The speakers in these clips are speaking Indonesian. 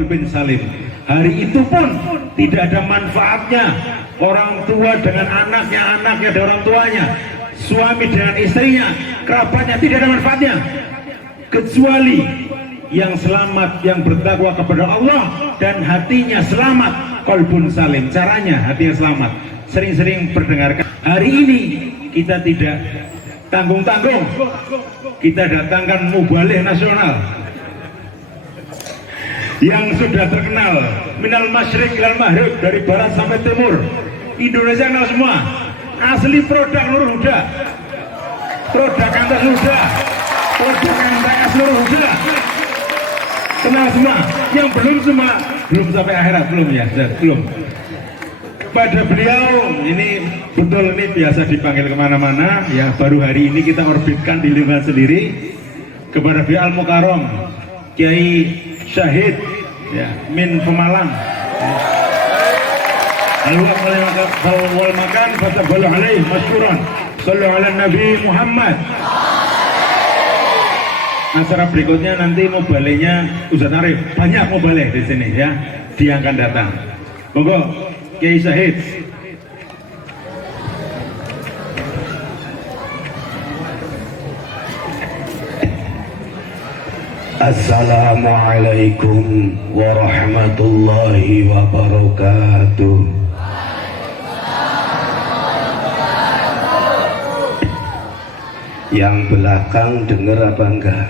qalbin salim. Hari itu pun tidak ada manfaatnya orang tua dengan anaknya, anaknya dengan orang tuanya, suami dengan istrinya, kerabatnya, tidak ada manfaatnya kecuali yang selamat, yang bertakwa kepada Allah dan hatinya selamat, qalbun salim. Caranya hatinya selamat, sering-sering berdengarkan. Hari ini kita tidak tanggung-tanggung, kita datangkan mubalih nasional yang sudah terkenal minal masyriq ilal maghrib, dari barat sampai timur Indonesia kenal semua. Asli produk Nur Huda, produk Antas Huda, produk MTS Nur Huda, kenal semua. Yang belum semua, belum sampai akhirat, belum ya, belum. Pada beliau ini betul, ini biasa dipanggil kemana-mana ya, baru hari ini kita orbitkan di lingkungan sendiri kepada Bi Al Mukarram Kiai Syahid ya, min Pemalang. Al-wal makan fataballu alaih masykuran. Sallu ala Nabi Muhammad. Acara berikutnya nanti mubalenya Ustaz Arif, banyak mubaleh di sini ya, dia akan datang. Monggo Kiai Syahid. Assalamualaikum warahmatullahi wabarakatuh. Yang belakang denger apa enggak?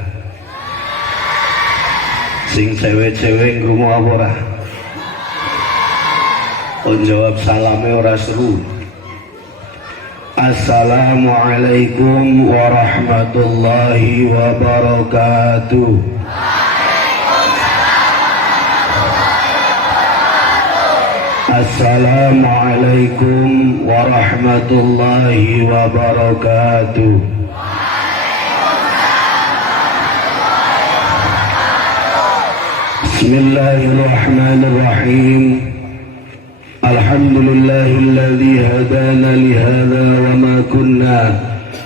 Sing cewek-cewek ngrumu apa ora? On jawab salame ora seru. Assalamualaikum warahmatullahi wabarakatuh. Assalamualaikum warahmatullahi wabarakatuh. Bismillahirrahmanirrahim. Alhamdulillahilladzi hadana lihada wa ma kunna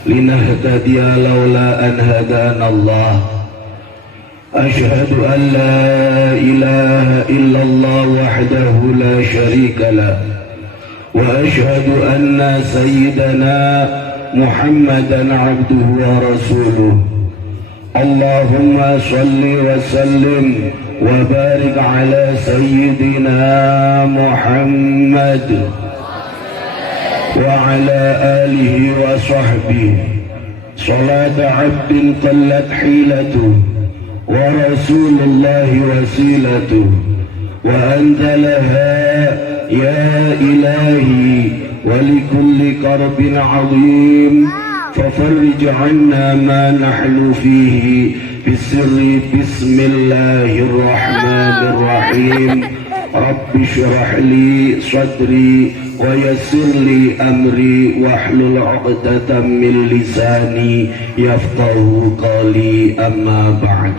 linahtadiya laula an hadana Allah. Ashhadu an la ilaha illallah wahdahu la syarika lah wa ashhadu anna sayyidana Muhammadan abduhu wa rasuluh. Allahumma salli wa sallim wa barik ala sayyidina Muhammad wa ala alihi wa sahbihi salata abdin qallat hilatuh wa rasulullahi wasilatuh wa anta laha ya ilahi wa likulli karbin azim ففرج عنا ما نحن فيه بسر بسم الله الرحمن الرحيم رب اشرح لي صدري ويسر لي أمري واحلل عقدة من لساني يفقه قولي أما بعد.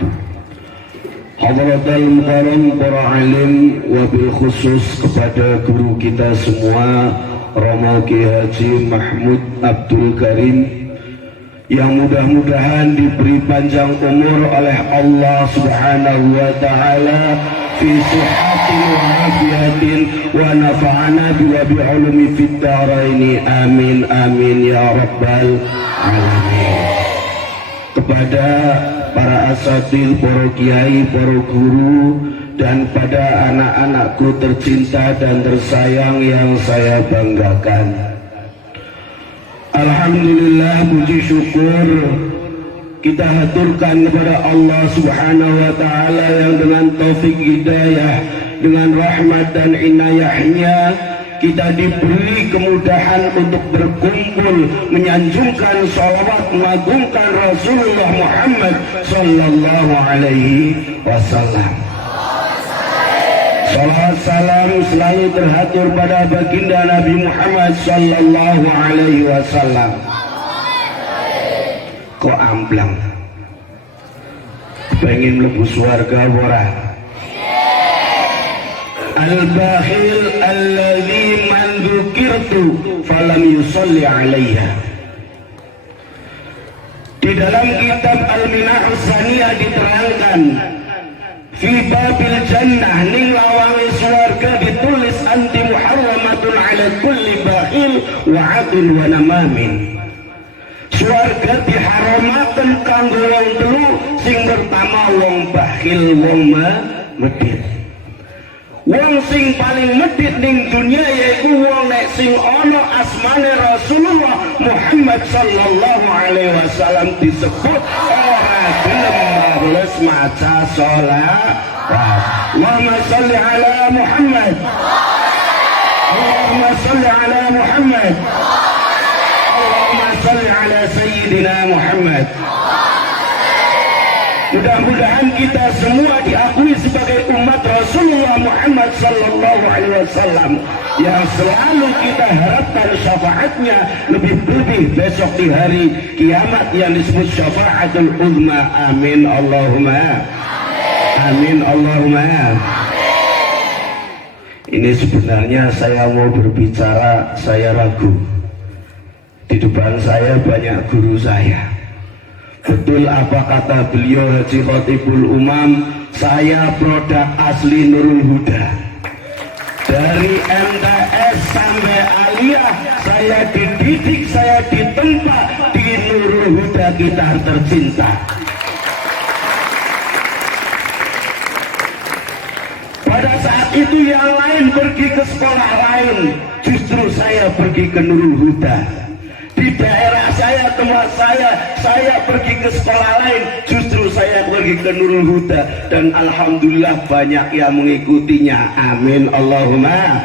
Hadratul Mukarram para alim, wabil khusus kepada guru kita semua Romo Ki Haji Mahmud Abdul Karim, yang mudah-mudahan diberi panjang umur oleh Allah Subhanahu wa taala fi sihhatin wa afiyatin wa nafa'ana bi ulumi fid dharain amin amin ya rabbal alamin. Kepada para asatidz, para kiai, para guru, dan pada anak-anakku tercinta dan tersayang yang saya banggakan, alhamdulillah, puji syukur kita haturkan kepada Allah Subhanahu wa taala yang dengan taufik hidayah, dengan rahmat dan inayahnya kita diberi kemudahan untuk berkumpul menyanjungkan salawat mengagungkan Rasulullah Muhammad sallallahu alaihi wasallam. Salawat salam selalu terhatur pada baginda Nabi Muhammad sallallahu alaihi wasallam. Kok amplang? Pengen mlebu swarga ora? Al-bakhil alladzi man dzukirtu falam yusalli alaiha. Di dalam kitab Al-Minahus Saniyah diterangkan, fi babil jannah ning lawange swarga ditulis anti muharramatun ala kulli bakhil wa adil wa namamin. Swarga diharamaken kanggo wong telu, sing pertama wong bakhil, wong medhit. Wong sing paling medhit ning dunya yaiku wong nek sing ana asmane Rasulullah Muhammad sallallahu alaihi wasallam disebut ora gelem males maca sholawat. Allahumma sholli ala Muhammad. Allahumma sholli ala Muhammad. Allahumma sholli ala sayyidina Muhammad. Mudah-mudahan kita semua diakui sebagai umat Rasulullah Muhammad sallallahu alaihi wasallam yang selalu kita harapkan syafaatnya lebih-lebih besok di hari kiamat yang disebut syafaatul uzma. Amin Allahumma. Amin Allahumma. Ini sebenarnya saya mau berbicara, saya ragu. Di depan saya banyak guru saya. Betul apa kata beliau Haji Khotibul Umam, saya produk asli Nurul Huda. Dari MTS sampai aliyah saya dididik, saya ditempa di Nurul Huda kita tercinta. Pada saat itu yang lain pergi ke sekolah lain, justru saya pergi ke Nurul Huda. Di daerah saya, tempat saya pergi ke sekolah lain, justru saya pergi ke Nurul Huda, dan alhamdulillah banyak yang mengikutinya. Amin Allahumma.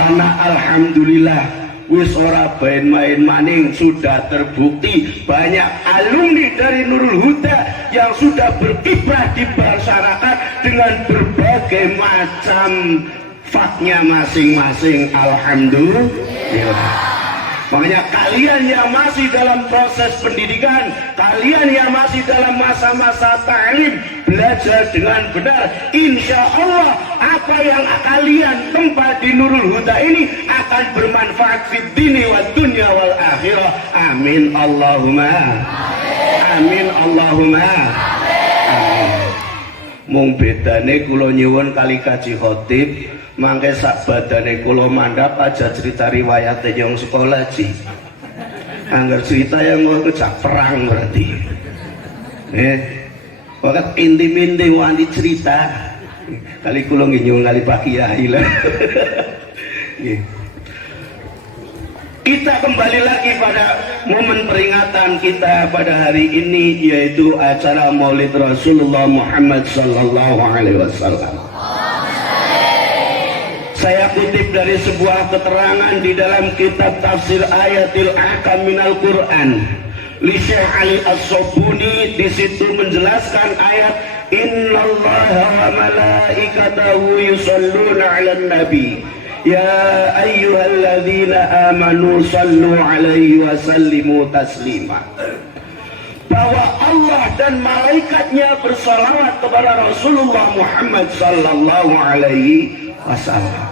Karena alhamdulillah wis ora main maning, sudah terbukti banyak alumni dari Nurul Huda yang sudah berkiprah di masyarakat dengan berbagai macam faknya masing-masing. Alhamdulillah. Makanya kalian yang masih dalam proses pendidikan, kalian yang masih dalam masa-masa ta'lim, belajar dengan benar, insya Allah apa yang kalian tempat di Nurul Huda ini akan bermanfaat fid dini wa dunya wal akhirah. Amin Allahumma. Amin Allahumma. Amin. Mung bedane kula nyuwun kali kaji khotib, mangke sak badane kula mandhap aja cerita riwayat yang sekolah ji. Angger cerita yang ngejak perang berarti. Wakat inti-inti wanti cerita. Kali kula nyuwun kali Pak Kiai lah. Kita kembali lagi pada momen peringatan kita pada hari ini, yaitu acara Maulid Rasulullah Muhammad sallallahu alaihi wasallam. Saya kutip dari sebuah keterangan di dalam kitab tafsir Ayatil Ahkam minal Quran li Syekh Ali As-Sobuni. Di situ menjelaskan ayat innallaha wa malaikatahu yusholluna 'alan nabi ya ayyuhalladzina amanu sallu 'alaihi wa sallimu taslima, bahwa Allah dan malaikatnya bersalawat kepada Rasulullah Muhammad sallallahu alaihi wasallam.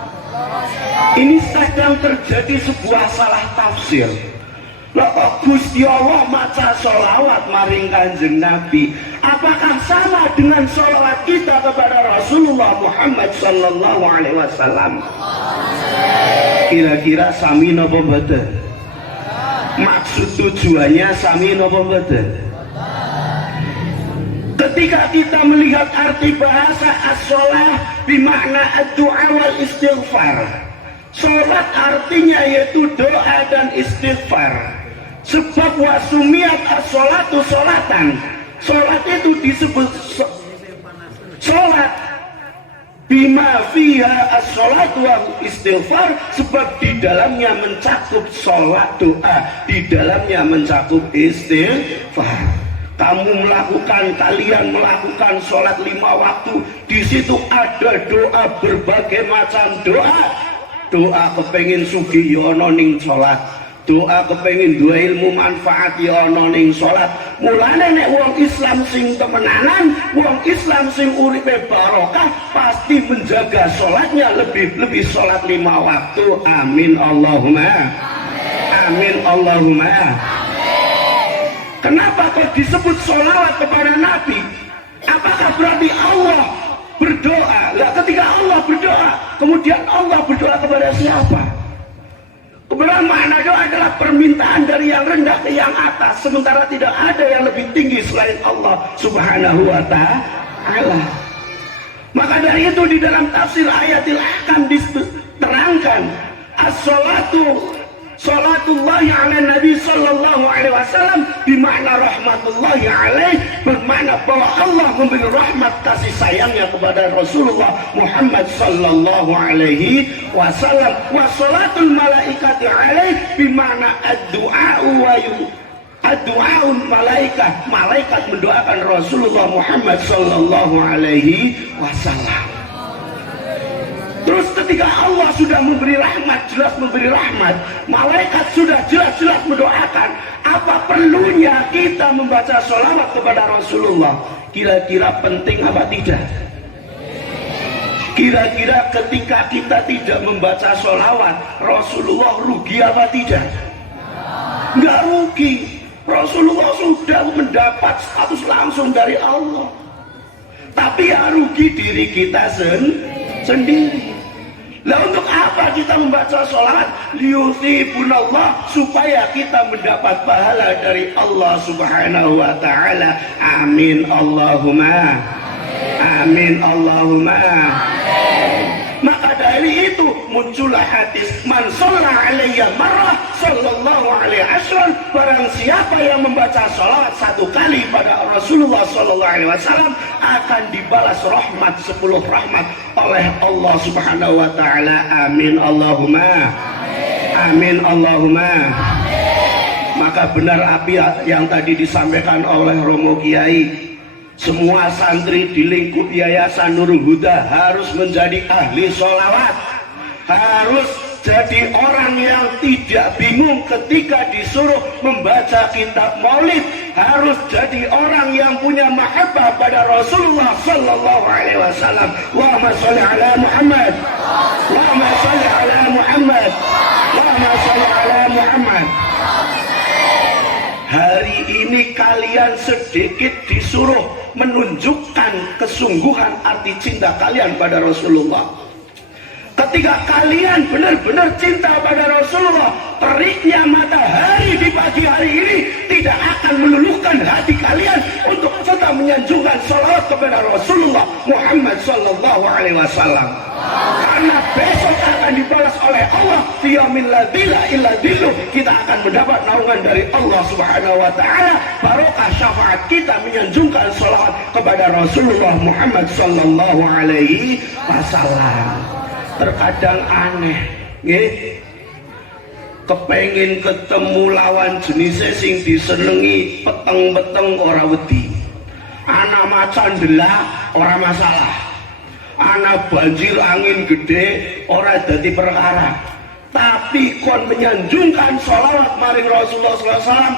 Ini sedang terjadi sebuah salah tafsir. Lah Gusti Allah maca sholawat maring Kanjeng Nabi, apakah sama dengan sholawat kita kepada Rasulullah Muhammad sallallahu alaihi wasallam? Kira-kira sami napa mboten? Maksud tujuannya sami napa mboten? Ketika kita melihat arti bahasa as-sholah bimakna ad-du'a wal istighfar, sholat artinya yaitu doa dan istighfar. Sebab wasumiyat as-sholatu sholatan, sholat itu disebut sholat bima fiha as-sholatu wal istighfar, sebab di dalamnya mencakup sholat doa, di dalamnya mencakup istighfar. Kalian melakukan sholat 5 waktu, di situ ada doa, berbagai macam doa. Doa kepengin sugih ya ana ning sholat, doa kepengin duwe ilmu manfaat ya ana ning sholat. Mulane nek wong Islam sing temenanan, wong Islam sing uripe barokah, pasti menjaga sholatnya, lebih sholat 5 waktu. Amin Allahumma. Amin Allahumma. Kenapa kok disebut sholawat kepada Nabi? Apakah berarti Allah berdoa? Lah ketika Allah berdoa, kemudian Allah berdoa kepada siapa? Kebenaran makna doa adalah permintaan dari yang rendah ke yang atas, sementara tidak ada yang lebih tinggi selain Allah Subhanahu wa ta'ala. Maka dari itu di dalam tafsir ayatil ahkam diterangkan Salatullahi ala Nabi sallallahu alaihi wasallam bermakna rahmatullahi alaih, bermakna bahwa Allah memberi rahmat kasih sayangnya kepada Rasulullah Muhammad sallallahu alaihi wasallam. Wa salatul malaikati alaih bermakna ad-du'a'un malaikat mendoakan Rasulullah Muhammad sallallahu alaihi wasallam. Terus ketika Allah sudah memberi rahmat, jelas memberi rahmat, malaikat sudah jelas-jelas mendoakan, apa perlunya kita membaca sholawat kepada Rasulullah? Kira-kira penting apa tidak? Kira-kira ketika kita tidak membaca sholawat Rasulullah rugi apa tidak? Nggak rugi. Rasulullah sudah mendapat status langsung dari Allah. Tapi yang rugi diri kita sendiri. Lah untuk apa kita membaca sholawat? Liyuthibunallah, supaya kita mendapat pahala dari Allah Subhanahu wa ta'ala. Amin Allahumma amin Allahumma amin. Maka dari itu muncullah hadis man shalla alayya marrah sallallahu alaihi wasallam, barang siapa yang membaca sholawat satu kali pada Rasulullah sallallahu alaihi wasallam akan dibalas rahmat 10 rahmat oleh Allah Subhanahu wa taala. Amin Allahumma amin Allahumma amin. Maka benar api yang tadi disampaikan oleh Romo Kiai, semua santri di lingkup Yayasan Nurul Huda harus menjadi ahli sholawat, harus jadi orang yang tidak bingung ketika disuruh membaca kitab maulid, harus jadi orang yang punya mahabbah pada Rasulullah sallallahu alaihi wasallam. Allahumma shalli ala Muhammad, Allahumma shalli ala Muhammad, Allahumma shalli ala Muhammad. Hari ini kalian sedikit disuruh menunjukkan kesungguhan arti cinta kalian pada Rasulullah. Ketika kalian benar-benar cinta pada Rasulullah, teriknya matahari di pagi hari ini tidak akan meluluhkan hati kalian untuk tetap menyanjungkan salawat kepada Rasulullah Muhammad sallallahu alaihi wasallam. Karena besok akan dibalas oleh Allah fi yaumin la dhilla illa dhilluh. Kita akan mendapat naungan dari Allah Subhanahu wa taala, barokah syafaat kita menyanjungkan salawat kepada Rasulullah Muhammad sallallahu alaihi wasallam. Terkadang aneh, nggih. Kepengin ketemu lawan jenisnya sing disenengi peteng-peteng ora wedi. Ana macan delak ora masalah. Ana banjir angin gede ora dadi perkara. Tapi kon menyanjungkan sholawat maring Rasulullah SAW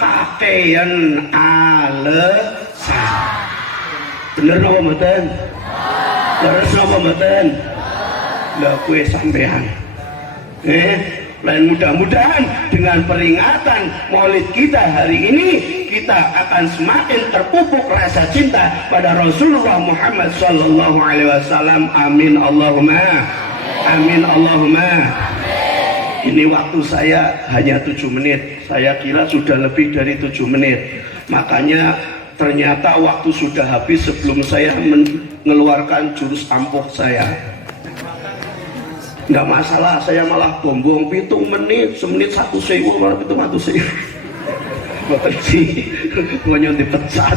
kakean alasan. Bener napa mboten? Terus napa mboten? Lah kue sampean. Lain mudah-mudahan dengan peringatan maulid kita hari ini kita akan semakin terpupuk rasa cinta pada Rasulullah Muhammad sallallahu alaihi wasallam. Amin Allahumma amin Allahumma. Ini waktu saya hanya 7 menit. Saya kira sudah lebih dari 7 menit. Makanya ternyata waktu sudah habis sebelum saya mengeluarkan jurus ampuh saya. Nggak masalah, saya malah bombong 7 menit, semenit 1.000 malah 700.000. Boten sih, ngono dipecat.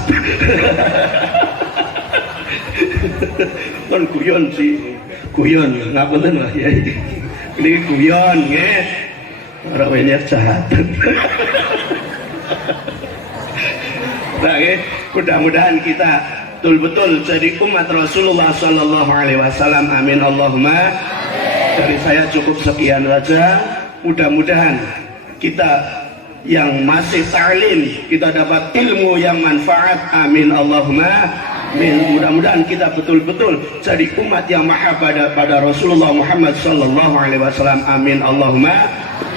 Kan guyon sih, guyon, ngapunten lah ya. Ini guyon, nggih. Ora wenyer jahat. Nah, mudah-mudahan kita betul-betul jadi umat Rasulullah sallallahu alaihi wasallam. Amin Allahumma. Dari saya cukup sekian saja. Mudah-mudahan kita yang masih ta'lim kita dapat ilmu yang manfaat. Amin Allahumma amin. Mudah-mudahan kita betul-betul jadi umat yang maha pada Rasulullah Muhammad sallallahu alaihi wasallam. Amin Allahumma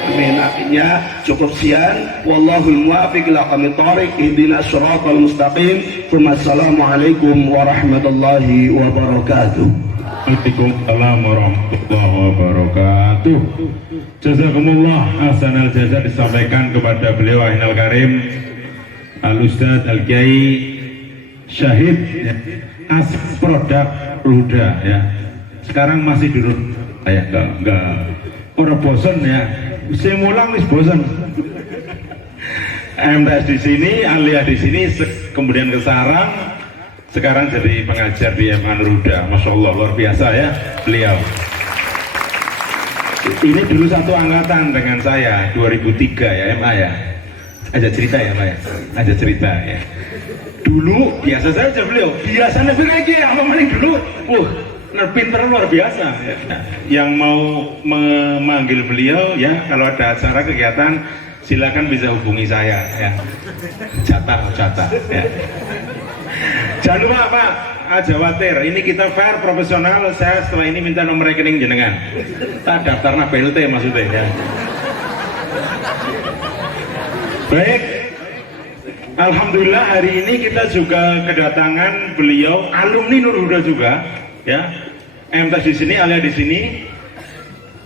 Amin. Akhirnya cukup sekian. Wallahul muwaffiq ila aqwamit thoriq. Ihdinas shiratal mustaqim. Wassalamualaikum warahmatullahi wabarakatuh. Waalaikumsalam warahmatullahi wabarakatuh. Jazakumullah ahsanal jaza disampaikan kepada beliau Ainul Karim Al-Ustadz Al-Kiai Syahid ya. Asas produk Huda ya. Sekarang masih dulu ya, enggak orang bosan ya. Saya mulang wis bosan. MTS di sini, Alia di sini, kemudian ke Sarang, sekarang jadi pengajar di MA Nurhuda. Masya Allah luar biasa ya beliau. Ini dulu satu angkatan dengan saya 2003 ya MA ya. Aja cerita ya Pak ya. Aja cerita ya. Dulu biasa saja beliau. Biasanya lagi apa maling dulu. Pinter luar biasa ya. Yang mau memanggil beliau ya kalau ada acara kegiatan silakan bisa hubungi saya ya. Catat ya. Jangan lupa Pak, khawatir ini kita fair profesional. Saya setelah ini minta nomor rekening jenengan. Tak daftarnya BLT maksudnya ya. Baik. Alhamdulillah hari ini kita juga kedatangan beliau alumni Nurhuda juga ya. MTS di sini, Alia di sini.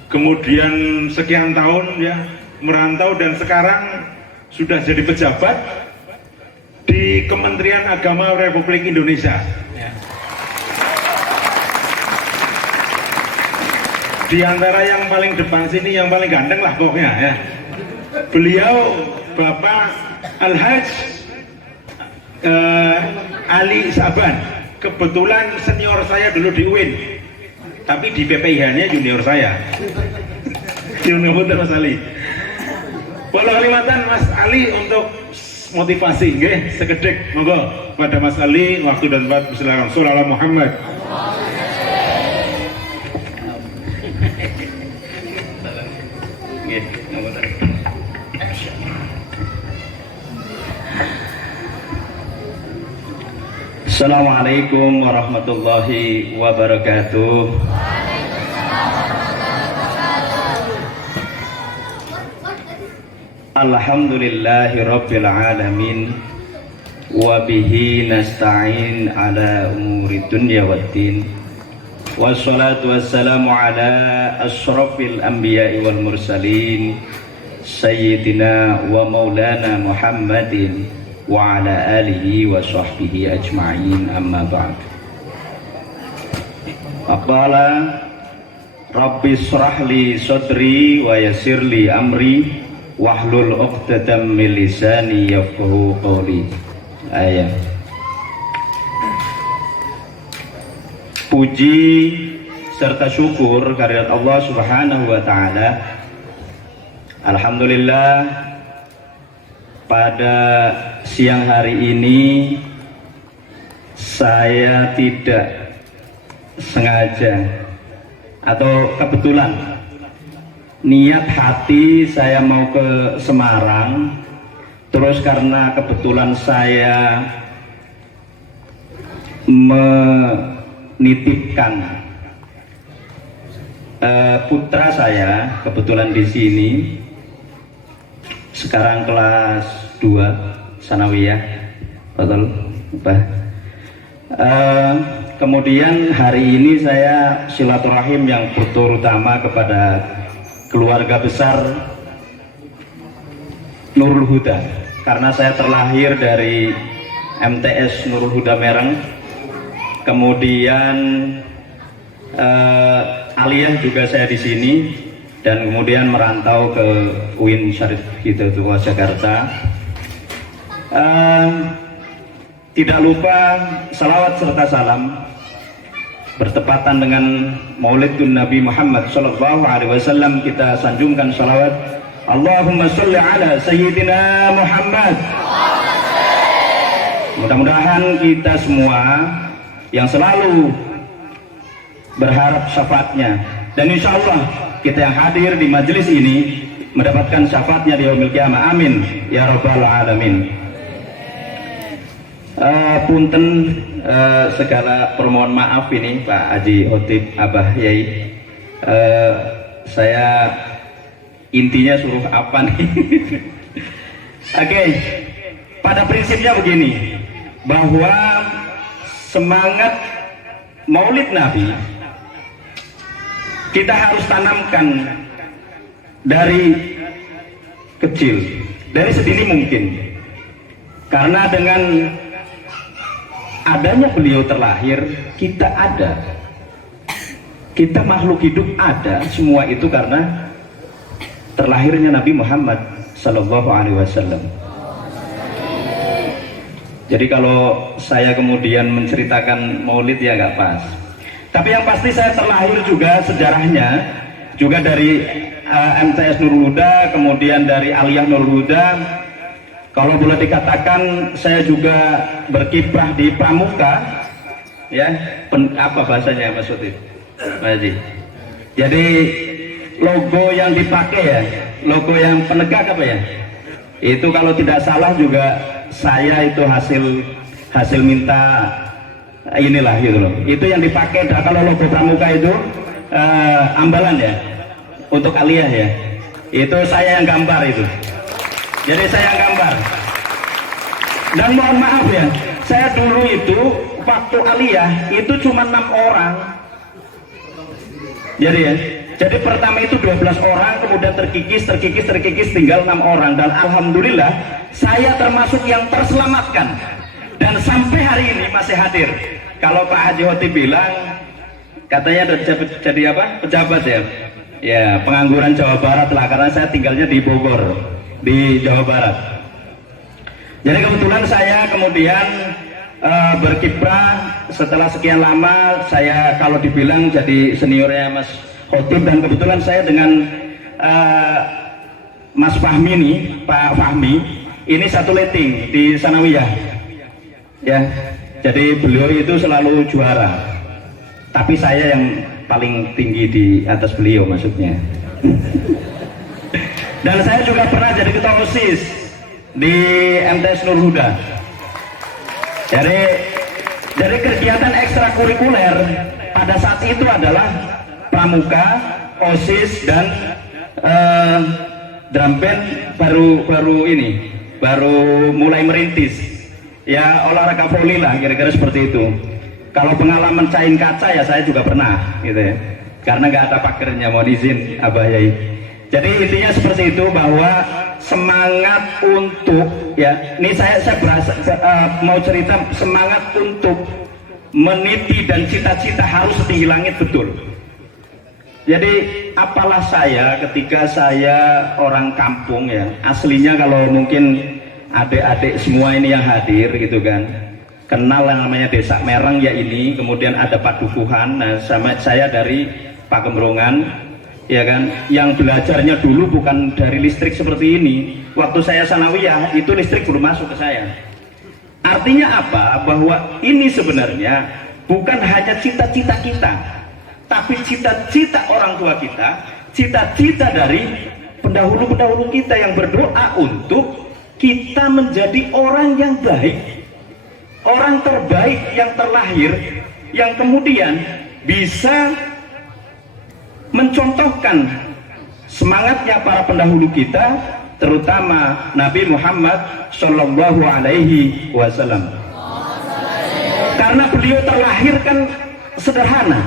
Kemudian sekian tahun ya merantau dan sekarang sudah jadi pejabat di Kementerian Agama Republik Indonesia. Ya. Di antara yang paling depan sini yang paling ganteng lah pokoknya ya. Beliau Bapak Al-Hajj Ali Saban. Kebetulan senior saya dulu di UIN, tapi di PPIH-nya junior saya. Junior Mas Ali. Walau kalimatan Mas Ali untuk motivasi, nggih, sekedhik monggo pada Mas Ali waktu dan tempat silakan. Shallallahu Muhammad. Nggih, Assalamualaikum warahmatullahi wabarakatuh. Alhamdulillahi rabbil alamin. Wa bihi nasta'in ala umuri dunya waddin. Wassalatu wassalamu ala asyrafil anbiya'i wal mursalin Sayyidina wa maulana Muhammadin wa ala alihi wa sahbihi ajma'in, amma ba'd. Aqala Rabbi shrah li sadri wa yassir li amri wahlul 'uqdatam min lisani yafqahu qawli. Ayat. Puji serta syukur kehadirat Allah Subhanahu wa taala. Alhamdulillah, pada siang hari ini saya tidak sengaja atau kebetulan niat hati saya mau ke Semarang, terus karena kebetulan saya menitipkan putra saya kebetulan di sini sekarang kelas 2 sanawiyah, betul Pak. Kemudian hari ini saya silaturahim yang terutama kepada keluarga besar Nurul Huda, karena saya terlahir dari MTS Nurul Huda Mereng, kemudian aliyah juga saya di sini, dan kemudian merantau ke UIN Syarif Hidayatullah Jakarta. Tidak lupa salawat serta salam bertepatan dengan Maulidun Nabi Muhammad Sallallahu Alaihi Wasallam. Kita sanjungkan salawat Allahumma sholli ala Sayyidina Muhammad. Mudah-mudahan kita semua yang selalu berharap syafaatnya, dan insya Allah kita yang hadir di majelis ini mendapatkan syafaatnya di yaumil qiyamah. Amin ya rabbal alamin. Punten segala permohon maaf ini Pak Haji Hotib Abah Yai, saya intinya suruh apa nih? Oke, pada prinsipnya begini, bahwa semangat Maulid Nabi kita harus tanamkan dari kecil, dari sedini mungkin, karena dengan adanya beliau terlahir, kita ada, kita makhluk hidup ada, semua itu karena terlahirnya Nabi Muhammad Sallallahu Alaihi Wasallam. Jadi kalau saya kemudian menceritakan Maulid ya nggak pas. Tapi yang pasti saya terlahir juga sejarahnya juga dari MTS Nurul Huda, kemudian dari Aliyah Nurul Huda. Kalau boleh dikatakan saya juga berkiprah di Pramuka, ya, apa bahasanya Mas Uti? Mas Haji. Jadi logo yang dipakai ya, logo yang penegak apa ya? Itu kalau tidak salah juga saya itu hasil minta inilah gitu loh. Itu yang dipakai kalau logo Pramuka itu ambalan ya, untuk Aliyah ya. Itu saya yang gambar itu. Jadi saya yang gambar. Dan mohon maaf ya, saya dulu itu waktu Aliyah itu cuma 6 orang. Jadi ya, jadi pertama itu 12 orang, kemudian terkikis tinggal 6 orang, dan alhamdulillah saya termasuk yang terselamatkan dan sampai hari ini masih hadir. Kalau Pak Haji Hoti bilang katanya jadi apa? Pejabat ya. Ya, pengangguran Jawa Barat lah, karena saya tinggalnya di Bogor, di Jawa Barat. Jadi kebetulan saya kemudian berkiprah setelah sekian lama. Saya kalau dibilang jadi seniornya Mas Khotib, dan kebetulan saya dengan Mas Fahmi nih, Pak Fahmi ini satu letting di Sanawiyah ya. Jadi beliau itu selalu juara, tapi saya yang paling tinggi di atas beliau maksudnya. Dan saya juga pernah jadi ketua OSIS di MTS Nurul Huda. Jadi kegiatan ekstrakurikuler pada saat itu adalah Pramuka, OSIS, dan drum band baru mulai merintis. Ya, olahraga voli lah, kira-kira seperti itu. Kalau pengalaman cain kaca ya saya juga pernah gitu ya. Karena nggak ada pagernya, mohon izin Abah Yai. Jadi intinya seperti itu, bahwa semangat untuk ya, ini saya berasa, mau cerita semangat untuk meniti dan cita-cita harus setinggi langit, betul. Jadi apalah saya ketika saya orang kampung ya, aslinya kalau mungkin adik-adik semua ini yang hadir gitu kan, kenal yang namanya Desa Mereng ya ini, kemudian ada Padukuhan. Nah, saya dari Pagemrongan ya kan, yang belajarnya dulu bukan dari listrik seperti ini. Waktu saya Sanawiyah itu listrik belum masuk ke saya. Artinya apa? Bahwa ini sebenarnya bukan hanya cita-cita kita, tapi cita-cita orang tua kita, cita-cita dari pendahulu-pendahulu kita yang berdoa untuk kita menjadi orang yang baik, orang terbaik yang terlahir, yang kemudian bisa mencontohkan semangatnya para pendahulu kita, terutama Nabi Muhammad Shallallahu Alaihi Wasallam. Karena beliau terlahir kan sederhana,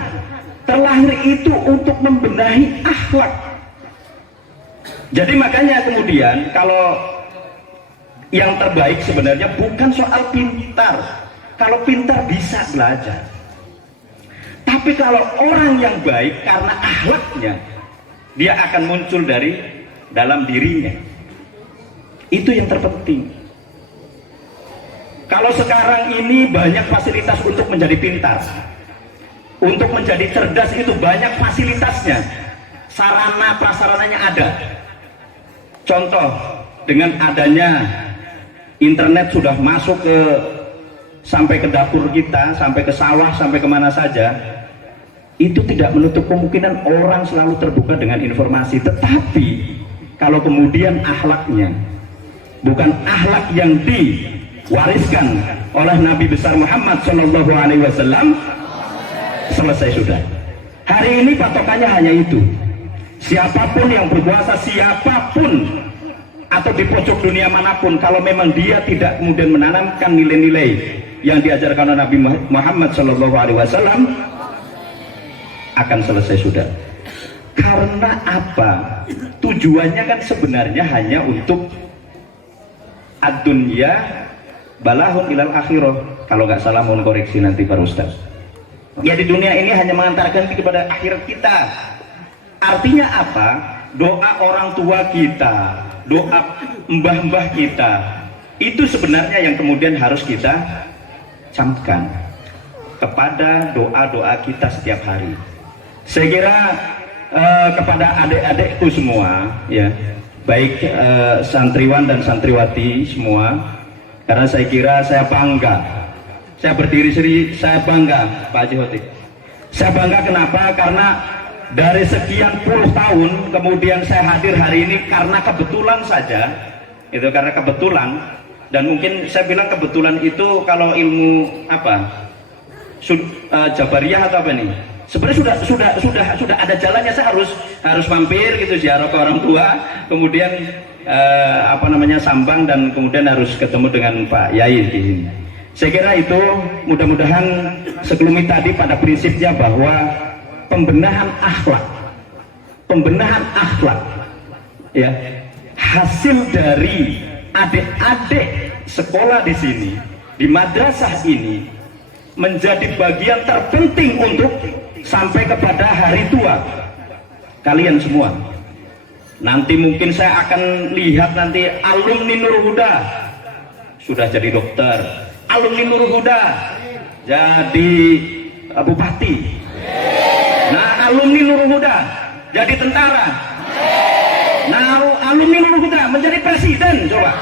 terlahir itu untuk membenahi akhlak. Jadi makanya kemudian kalau yang terbaik sebenarnya bukan soal pintar. Kalau pintar bisa belajar, tapi kalau orang yang baik karena akhlaknya, dia akan muncul dari dalam dirinya. Itu yang terpenting. Kalau sekarang ini banyak fasilitas untuk menjadi pintar, untuk menjadi cerdas, itu banyak fasilitasnya, sarana prasarananya ada. Contoh, dengan adanya internet sudah masuk sampai ke dapur kita, sampai ke sawah, sampai kemana saja. Itu tidak menutup kemungkinan orang selalu terbuka dengan informasi. Tetapi kalau kemudian akhlaknya bukan akhlak yang diwariskan oleh Nabi besar Muhammad Shallallahu Alaihi Wasallam, selesai sudah. Hari ini patokannya hanya itu. Siapapun yang berkuasa, siapapun atau di pojok dunia manapun, kalau memang dia tidak kemudian menanamkan nilai-nilai yang diajarkan oleh Nabi Muhammad SAW, akan selesai sudah. Karena apa? Tujuannya kan sebenarnya hanya untuk ad-dunya balahun ilal akhirah. Kalau nggak salah, mohon koreksi nanti para ustaz. Ya, di dunia ini hanya mengantarkan kepada akhirat kita. Artinya apa? Doa orang tua kita, doa mbah-mbah kita, itu sebenarnya yang kemudian harus kita camkan kepada doa-doa kita setiap hari. Saya kira kepada adik-adikku semua, ya, baik santriwan dan santriwati semua, karena saya kira saya bangga, saya berdiri sendiri, saya bangga, Pak Haji Hotip. Saya bangga kenapa? Karena dari sekian puluh tahun kemudian saya hadir hari ini karena kebetulan saja, itu karena kebetulan. Dan mungkin saya bilang kebetulan itu kalau ilmu apa Jabariyah atau apa nih, sebenarnya sudah ada jalannya. Saya harus mampir gitu, ziarah ke orang tua, kemudian sambang, dan kemudian harus ketemu dengan Pak Yai di sini. Saya kira itu mudah-mudahan sekelumit tadi pada prinsipnya bahwa pembenahan akhlak, ya, hasil dari adik-adik sekolah di sini, di madrasah ini, menjadi bagian terpenting untuk sampai kepada hari tua kalian semua. Nanti mungkin saya akan lihat nanti alumni Nurul Huda sudah jadi dokter, alumni Nurul Huda jadi bupati. Nah, alumni Nurul Huda jadi tentara. Nah, alumni Nurul Huda menjadi presiden. Coba,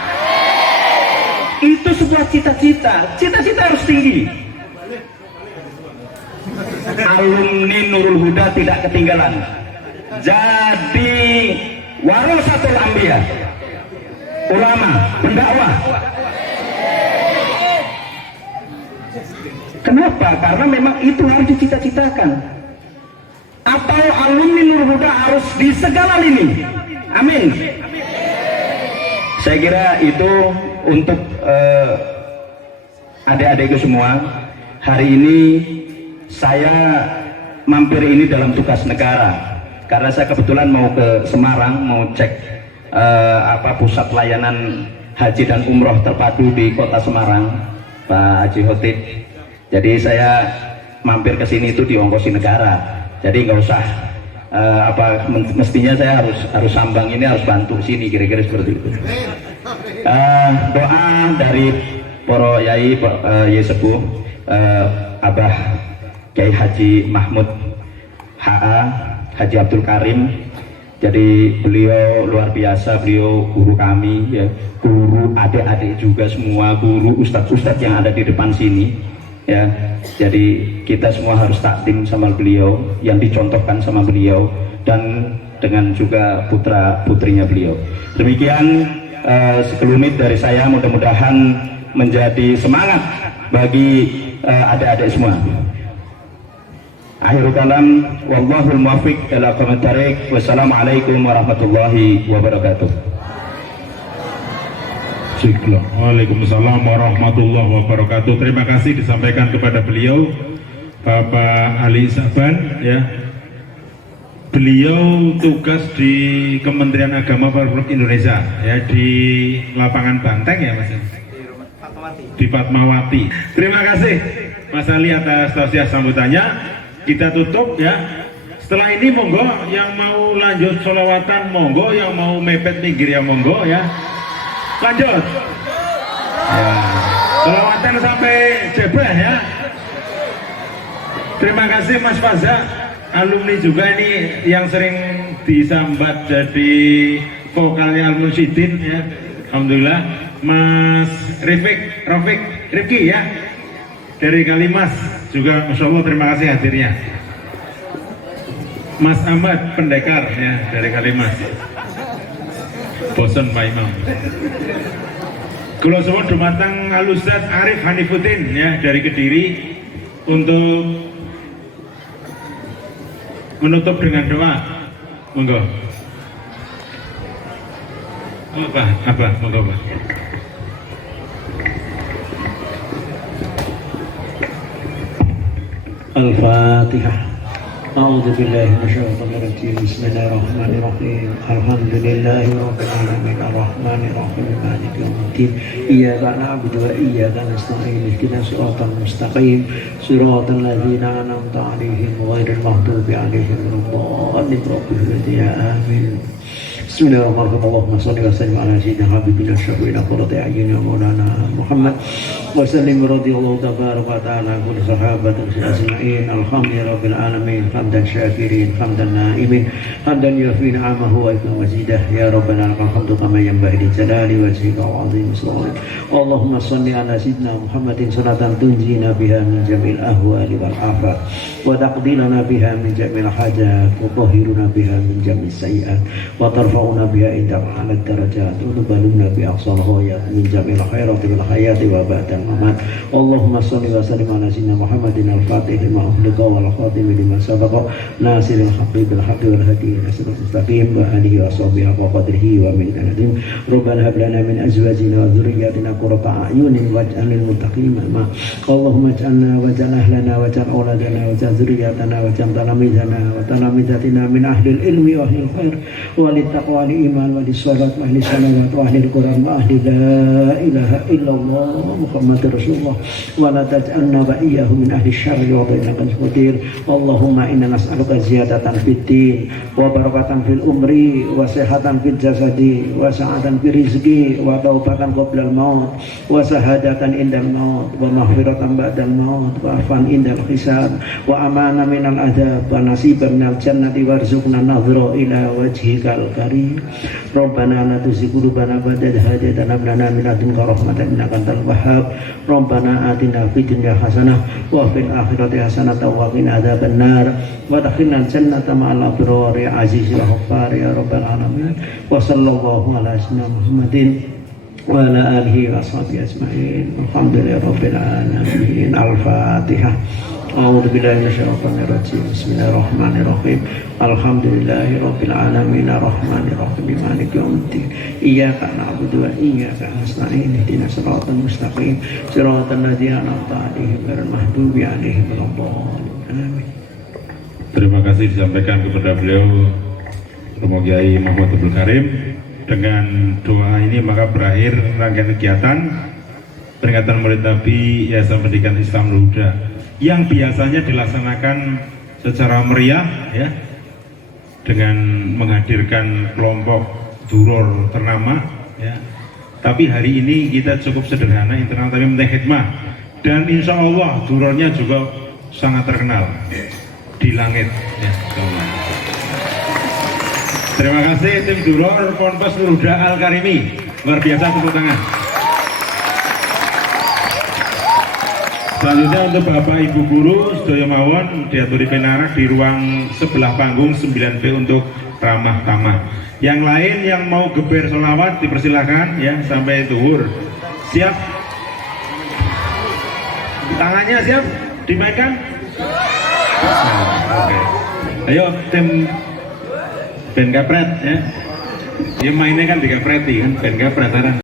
itu sebuah cita-cita harus tinggi. Alumni Nurul Huda tidak ketinggalan jadi warasatul anbiya, ulama, pendakwah. Kenapa? Karena memang itu harus dicita-citakan. Atau alumni Nurul Huda harus di segala lini. Amin. Saya kira itu untuk adik-adikku semua. Hari ini saya mampir ini dalam tugas negara, karena saya kebetulan mau ke Semarang, mau cek pusat layanan haji dan umroh terpadu di kota Semarang, Pak Haji Hotip. Jadi saya mampir ke sini itu diongkosi negara, jadi nggak usah mestinya saya harus sambang ini, harus bantu sini, kira-kira seperti itu. Doa dari Poro Yai Sepuh, Abah Kiai Haji Mahmud HA, Haji Abdul Karim. Jadi beliau luar biasa, beliau guru kami, ya, guru adik-adik juga semua, guru ustadz-ustadz yang ada di depan sini, ya. Jadi kita semua harus takdim sama beliau, yang dicontohkan sama beliau, dan dengan juga putra-putrinya beliau. Demikian sekelumit dari saya, mudah-mudahan menjadi semangat bagi adik-adik semua. Akhirul kalam, wallahul muwaffiq ila aqwamit thariq. Wassalamualaikum warahmatullahi wabarakatuh. Waalaikumsalam warahmatullahi wabarakatuh. Terima kasih disampaikan kepada beliau Bapak Ali Saban, ya. Beliau tugas di Kementerian Agama Republik Indonesia, ya, di lapangan Banteng, ya Mas, di Fatmawati. Terima kasih Mas Ali atas tausiah sambutannya. Kita tutup, ya. Setelah ini monggo yang mau lanjut sholawatan, monggo, yang mau mepet minggir ya monggo, ya. Lanjut, ya, sholawatan sampai jebah, ya. Terima kasih Mas Faza, alumni juga ini yang sering disambat jadi vokalnya Al-Munsyidin, ya. Alhamdulillah. Mas Rifki, ya, dari Kalimas juga, Masya Allah, terima kasih hadirnya. Mas Ahmad Pendekar, ya, dari Kalimas. Bosan Pak Imam. Kulo suwun dumateng Al-Ustadz Arif Hanifuddin, ya, dari Kediri, untuk menutup dengan doa. Monggo. Apa? Monggo, Pak. Al-Fatihah. A'udzu billahi minasyaitonir rajim. Bismillahirrahmanirrahim. Alhamdulillahirabbil alamin arrahmanir rahim maliki yaumiddin. Iyyaka na'budu wa iyyaka nasta'in. Ihdinas siratal mustaqim. Siratal ladzina an'amta 'alaihim ghairil maghdubi 'alaihim waladdallin. Amin. Bismillahirrahmanirrahim. Allahumma shalli wa sallim ala sayyidina habibina syafi'ina qurrati a'yunina maulana Muhammad wa sallim radhiyallahu tabaraka wa ta'ala kulli sahabatin ajma'in. Alhamdulillahirabbil alamin hamdan syakirin hamdan na'imin hamdan yufi ni'amahu wa yakun mazidah ya rabbana lakal hamdu kama yanbaghi li jalali wajhika wa 'azimi sultanik. Allahumma shalli ala sayyidina Muhammadin salatan tunjina biha min jamil ahwali wal afat wa taqdilana biha min jamil hajat wa tahhiruna biha min jamil sayyi'at wa tarfa'una biha indaka 'ala darajat wa tuballighuna bi aqsal ghayat min jamil khairati wal hayati wa ba'dal mamat. Allahumma shalli wa sallim ala sayyidina Muhammadin al-fatih lima ughliqa wal khatim lima sabaqa nasiril haqqi bil haqqi wal hadi ila siratal mustaqim wa alihi wa sahbihi wa qadrihi wa min aladim. Rabbana hab lana min azwajina wa dhurriyyatina qurrata a'yunin waj'alna muttaqina ma. Allahumma ij'alna waj'al ahlana waj'al auladana waj'al dhurriyyatana waj'al talamidana wa talamidatina min ahli ilmi wa ahli khair wa li taqwa li iman wa li salat wa ahli salawat wa ahli quran wa ahli la ilaha illallah Muhammadur Rasulullah wa la taj'alna wa iyyahu min ahli syarri wa innaka qadir. Allahumma inna nas'aluka ziyadatan fid din wa barakatan fil umri wa sihatan fil jasadi wa sa'atan fil rizqi wa taubatan qabla al maut wa sahadatan indal maut wa maghfiratan ba'dal maut wa afan indal hisab wa amana minal adab wa nasiban minal jannati warzuqna nadhra ila wajhikal karim. Rabbana la tuzigh qulubana ba'da idh hadaytana wa hab lana min ladunka rahmatan innaka antal wahhab. Rabbana atina fid dunya hasanah wa fil akhirati hasanah wa qina adzabannar wa adkhilna jannata ma'al abrar ya aziz ya ghaffar ya rabbal alamin. Wa sallallahu ala sayyidina Muhammadin wa ala alihi wa sahbihi ajma'in. Alhamdulillahirabbil alamin. Al-Fatihah. A'udzu billahi minasyaitonir rajim. Bismillahirrahmanirrahim. Alhamdulillahirabbil alamin arrahmanir rahim maliki yaumiddin. Iyyaka na'budu wa iyyaka nasta'in. Ihdinas siratal mustaqim. Siratal ladzina an'amta 'alaihim ghairil maghdubi 'alaihim waladdallin. Amin. Terima kasih disampaikan kepada beliau Romo Kiai Muhammad Abdul Karim. Dengan doa ini maka berakhir rangkaian kegiatan peringatan Maulid Nabi Yayasan Pendidikan Islam Al-Huda yang biasanya dilaksanakan secara meriah ya, dengan menghadirkan kelompok duror ternama ya. Tapi hari ini kita cukup sederhana internal tapi penting hikmah, dan insya Allah durornya juga sangat terkenal di langit ya. Terima kasih tim duror Ponpes Al-Huda Al-Karimi, luar biasa, tepuk tangan. Selanjutnya untuk Bapak Ibu Guru sedaya mawon diaturi penarak di ruang sebelah panggung 9B untuk ramah tamah. Yang lain yang mau geber sholawat dipersilahkan ya sampai zuhur. Siap? Tangannya siap? Dimainkan? Oke. Ayo tim band gapret ya. Dia mainnya kan di gapreti kan, band gapret.